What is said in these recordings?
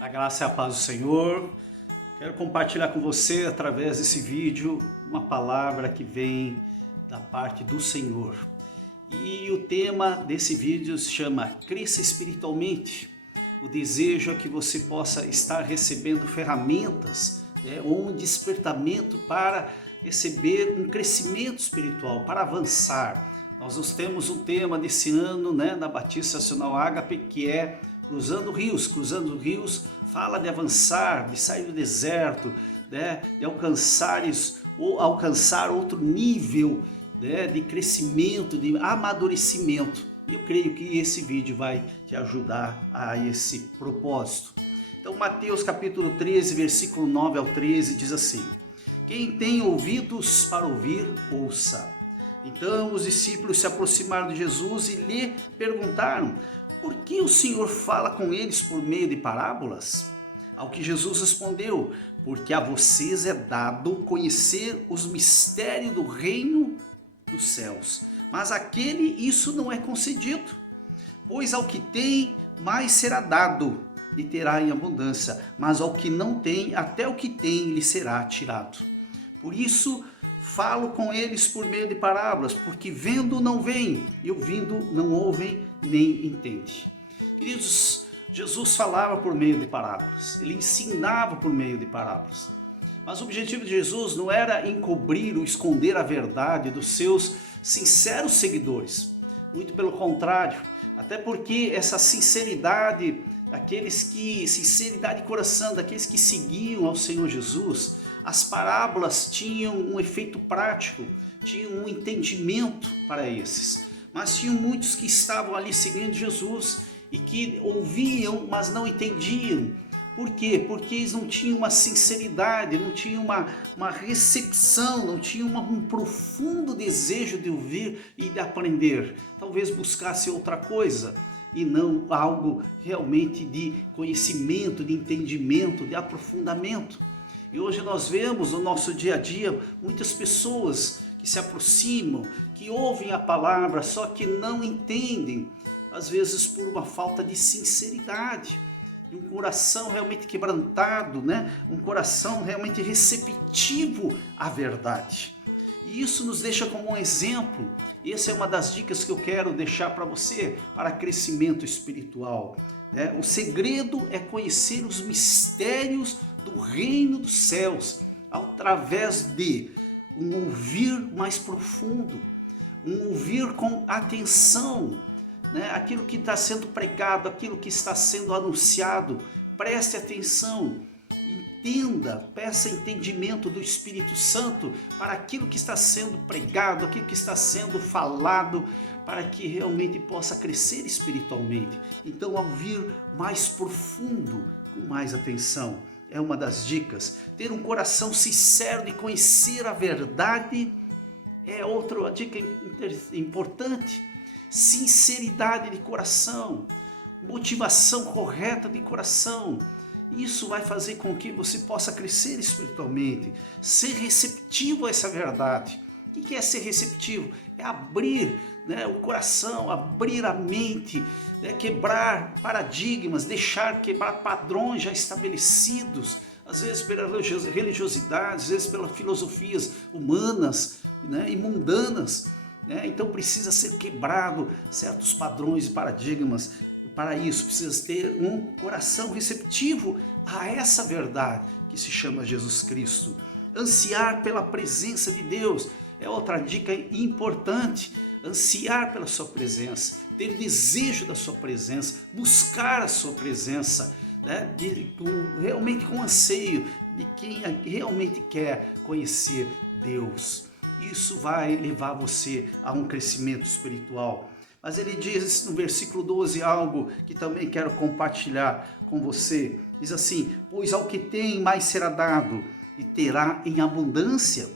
A graça e a paz do Senhor. Quero compartilhar com você, através desse vídeo, uma palavra que vem da parte do Senhor. E o tema desse vídeo se chama Cresça Espiritualmente. O desejo é que você possa estar recebendo ferramentas, ou um despertamento para receber um crescimento espiritual, para avançar. Nós temos um tema desse ano, da Batista Nacional Ágape, que é Cruzando Rios. Cruzando Rios fala de avançar, de sair do deserto, de alcançar outro nível, de crescimento, de amadurecimento. Eu creio que esse vídeo vai te ajudar a esse propósito. Então, Mateus capítulo 13, versículo 9 ao 13 diz assim: Quem tem ouvidos para ouvir, ouça. Então os discípulos se aproximaram de Jesus e lhe perguntaram: Por que o Senhor fala com eles por meio de parábolas? Ao que Jesus respondeu: Porque a vocês é dado conhecer os mistérios do reino dos céus, mas àquele isso não é concedido. Pois ao que tem, mais será dado, e terá em abundância, mas ao que não tem, até o que tem lhe será tirado. Por isso falo com eles por meio de parábolas, porque vendo não veem, e ouvindo não ouvem nem entendem. Queridos, Jesus falava por meio de parábolas, ele ensinava por meio de parábolas. Mas o objetivo de Jesus não era encobrir ou esconder a verdade dos seus sinceros seguidores. Muito pelo contrário, até porque essa sinceridade, sinceridade de coração daqueles que seguiam ao Senhor Jesus, as parábolas tinham um efeito prático, tinham um entendimento para esses. Mas tinham muitos que estavam ali seguindo Jesus e que ouviam, mas não entendiam. Por quê? Porque eles não tinham uma sinceridade, não tinham uma recepção, não tinham um profundo desejo de ouvir e de aprender. Talvez buscasse outra coisa e não algo realmente de conhecimento, de entendimento, de aprofundamento. E hoje nós vemos no nosso dia a dia muitas pessoas que se aproximam, que ouvem a palavra, só que não entendem, às vezes por uma falta de sinceridade, de um coração realmente quebrantado, um coração realmente receptivo à verdade. E isso nos deixa como um exemplo. Essa é uma das dicas que eu quero deixar para você, para crescimento espiritual. O segredo é conhecer os mistérios do reino dos céus, através de um ouvir mais profundo, um ouvir com atenção, aquilo que está sendo pregado, aquilo que está sendo anunciado. Preste atenção, entenda, peça entendimento do Espírito Santo para aquilo que está sendo pregado, aquilo que está sendo falado, para que realmente possa crescer espiritualmente. Então, ouvir mais profundo, com mais atenção, é uma das dicas. Ter um coração sincero de conhecer a verdade é outra dica importante. Sinceridade de coração, motivação correta de coração. Isso vai fazer com que você possa crescer espiritualmente, ser receptivo a essa verdade. O que é ser receptivo? É abrir o coração, abrir a mente, quebrar paradigmas, deixar quebrar padrões já estabelecidos, às vezes pela religiosidade, às vezes pelas filosofias humanas e mundanas. Então precisa ser quebrado certos padrões e paradigmas. Para isso precisa ter um coração receptivo a essa verdade que se chama Jesus Cristo. Ansiar pela presença de Deus é outra dica importante. Ansiar pela sua presença, ter desejo da sua presença, buscar a sua presença, realmente com anseio de quem realmente quer conhecer Deus. Isso vai levar você a um crescimento espiritual. Mas ele diz no versículo 12 algo que também quero compartilhar com você. Diz assim: Pois ao que tem mais será dado, e terá em abundância,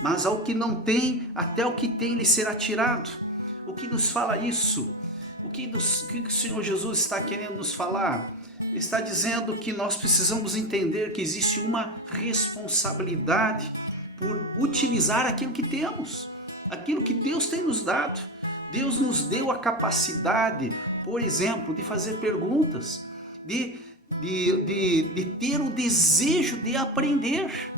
mas ao que não tem, até o que tem lhe será tirado. O que nos fala isso? O que o Senhor Jesus está querendo nos falar? Ele está dizendo que nós precisamos entender que existe uma responsabilidade por utilizar aquilo que temos, aquilo que Deus tem nos dado. Deus nos deu a capacidade, por exemplo, de fazer perguntas, de de ter o desejo de aprender.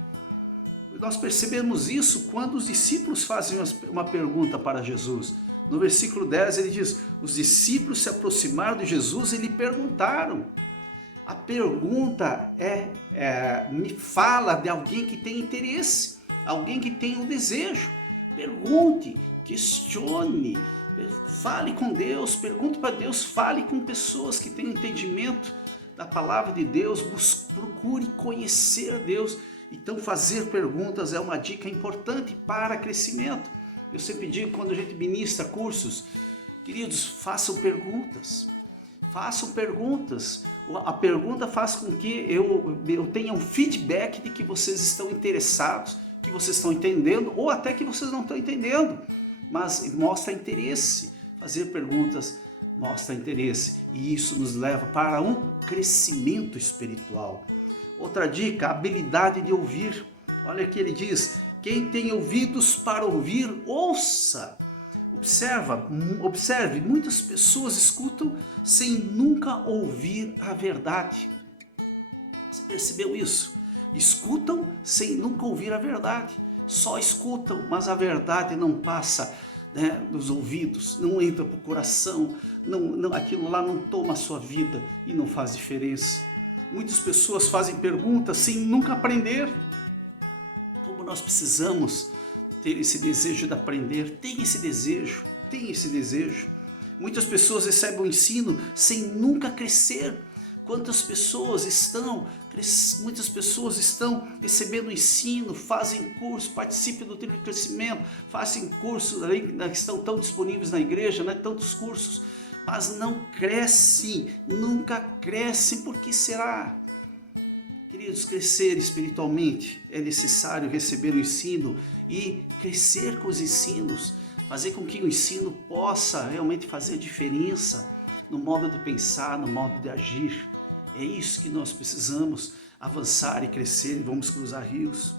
Nós percebemos isso quando os discípulos fazem uma pergunta para Jesus. No versículo 10 ele diz, os discípulos se aproximaram de Jesus e lhe perguntaram. A pergunta me fala de alguém que tem interesse, alguém que tem um desejo. Pergunte, questione, fale com Deus, pergunte para Deus, fale com pessoas que têm entendimento da palavra de Deus, procure conhecer Deus. Então fazer perguntas é uma dica importante para crescimento. Eu sempre digo quando a gente ministra cursos, queridos, façam perguntas. Façam perguntas. A pergunta faz com que eu tenha um feedback de que vocês estão interessados, que vocês estão entendendo, ou até que vocês não estão entendendo. Mas mostra interesse. Fazer perguntas mostra interesse. E isso nos leva para um crescimento espiritual. Outra dica, a habilidade de ouvir. Olha que ele diz, quem tem ouvidos para ouvir, ouça. Observe, muitas pessoas escutam sem nunca ouvir a verdade. Você percebeu isso? Escutam sem nunca ouvir a verdade. Só escutam, mas a verdade não passa, né, dos ouvidos, não entra para o coração, aquilo lá não toma a sua vida e não faz diferença. Muitas pessoas fazem perguntas sem nunca aprender. Como nós precisamos ter esse desejo de aprender, tem esse desejo. Muitas pessoas recebem o ensino sem nunca crescer. Muitas pessoas estão recebendo ensino, fazem curso, participam do trilho de crescimento, fazem cursos que estão tão disponíveis na igreja, né? Tantos cursos, mas não crescem, nunca crescem. Por que será? Queridos, crescer espiritualmente é necessário receber o ensino e crescer com os ensinos, fazer com que o ensino possa realmente fazer diferença no modo de pensar, no modo de agir. É isso que nós precisamos, avançar e crescer, e vamos cruzar rios.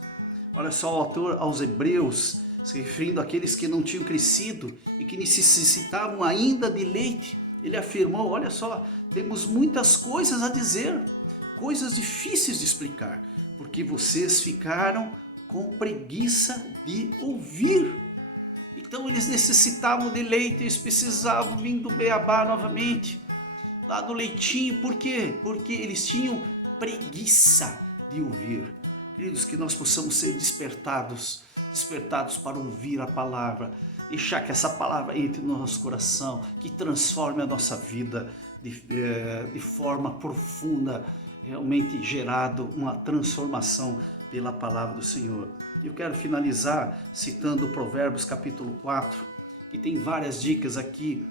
Olha só, o autor aos Hebreus, se referindo àqueles que não tinham crescido e que necessitavam ainda de leite, ele afirmou, olha só, temos muitas coisas a dizer, coisas difíceis de explicar, porque vocês ficaram com preguiça de ouvir. Então eles necessitavam de leite, eles precisavam vir do beabá novamente, lá do leitinho. Por quê? Porque eles tinham preguiça de ouvir. Queridos, que nós possamos ser despertados para ouvir a palavra, deixar que essa palavra entre no nosso coração, que transforme a nossa vida de forma profunda, realmente gerado uma transformação pela palavra do Senhor. Eu quero finalizar citando Provérbios capítulo 4, que tem várias dicas aqui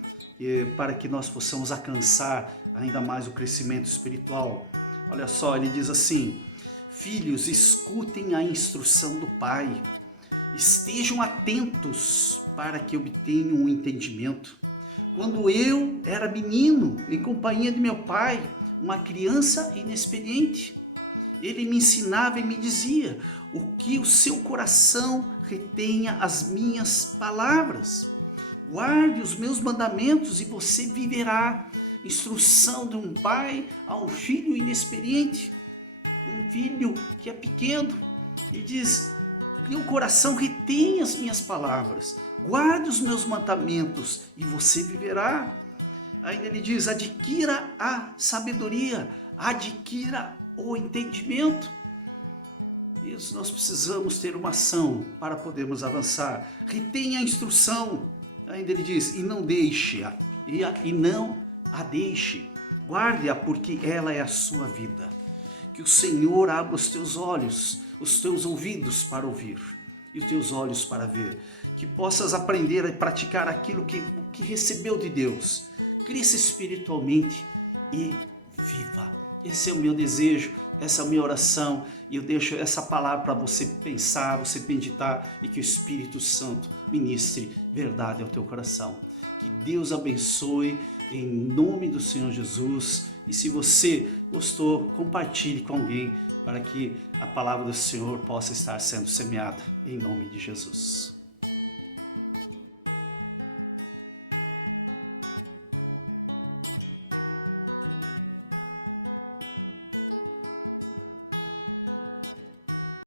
para que nós possamos alcançar ainda mais o crescimento espiritual. Olha só, ele diz assim, filhos, escutem a instrução do Pai, estejam atentos para que obtenham um entendimento. Quando eu era menino, em companhia de meu pai, uma criança inexperiente, ele me ensinava e me dizia, o que o seu coração retenha as minhas palavras. Guarde os meus mandamentos e você viverá. Instrução de um pai a um filho inexperiente, um filho que é pequeno, e diz, que o coração retenha as minhas palavras, guarde os meus mandamentos e você viverá. Ainda ele diz, adquira a sabedoria, adquira o entendimento. Isso, nós precisamos ter uma ação para podermos avançar. Retenha a instrução. Ainda ele diz, e não deixe-a, e não a deixe. Guarde-a, porque ela é a sua vida. Que o Senhor abra os teus olhos, os teus ouvidos para ouvir e os teus olhos para ver. Que possas aprender a praticar aquilo que recebeu de Deus. Cresça espiritualmente e viva. Esse é o meu desejo, essa é a minha oração, e eu deixo essa palavra para você pensar, você meditar, e que o Espírito Santo ministre verdade ao teu coração. Que Deus abençoe em nome do Senhor Jesus, e se você gostou, compartilhe com alguém para que a palavra do Senhor possa estar sendo semeada em nome de Jesus.